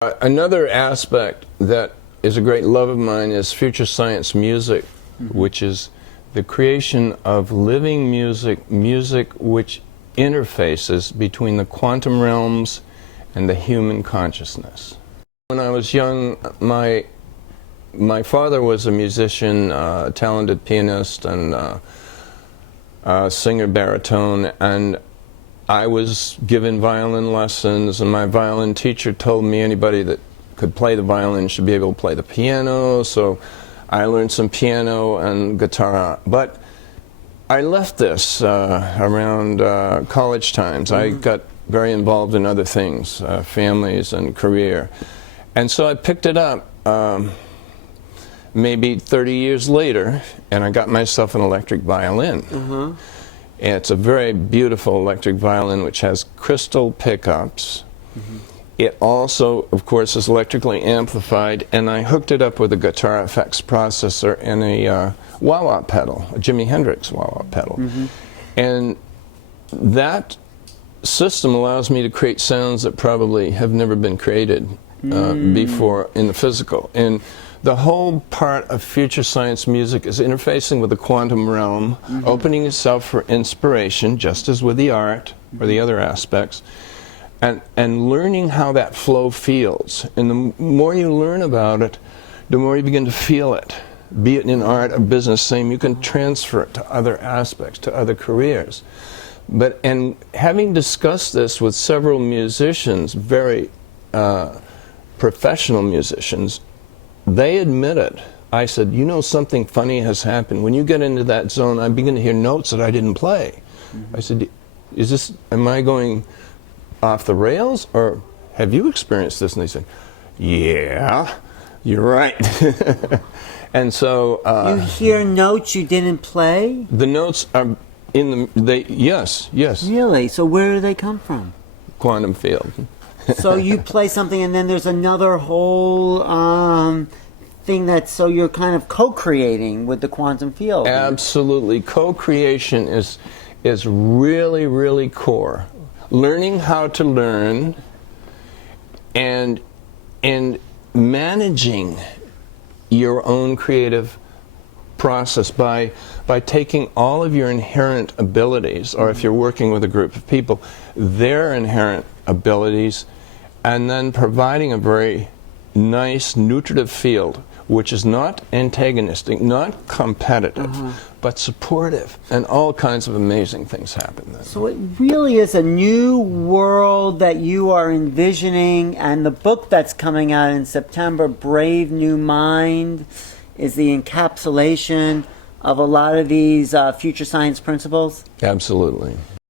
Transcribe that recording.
Another aspect that is a great love of mine is future science music, which is the creation of living music, music which interfaces between the quantum realms and the human consciousness. When I was young, my father was a musician, a talented pianist and singer baritone, and I was given violin lessons, and my violin teacher told me anybody that could play the violin should be able to play the piano, so I learned some piano and guitar. But I left this around college times. I got very involved in other things, families and career. And so I picked it up maybe 30 years later, and I got myself an electric violin. It's a very beautiful electric violin which has crystal pickups. It also, of course, is electrically amplified, and I hooked it up with a guitar effects processor and a wah-wah pedal, a Jimi Hendrix wah-wah pedal. And that system allows me to create sounds that probably have never been created before in the physical. And the whole part of future science music is interfacing with the quantum realm, opening itself for inspiration, just as with the art or the other aspects, and learning how that flow feels. And the more you learn about it, the more you begin to feel it, be it in art or business. Same, you can transfer it to other aspects, to other careers. And having discussed this with several musicians, very professional musicians, they admit it. I said, you know, something funny has happened. When you get into that zone, I begin to hear notes that I didn't play. I said, am I going off the rails, or have you experienced this? And they said, yeah, you're right. And so you hear notes you didn't play? The notes are in the yes. Really? So where do they come from? Quantum field. So you play something, and then there's another whole thing that, so you're kind of co-creating with the quantum field. Absolutely. Co-creation is really, really core. Learning how to learn and managing your own creative process by taking all of your inherent abilities, or if you're working with a group of people, their inherent abilities, and then providing a very nice nutritive field which is not antagonistic, not competitive, but supportive, and all kinds of amazing things happen then. So it really is a new world that you are envisioning, and the book that's coming out in September, Brave New Mind, is the encapsulation of a lot of these future science principles? Absolutely.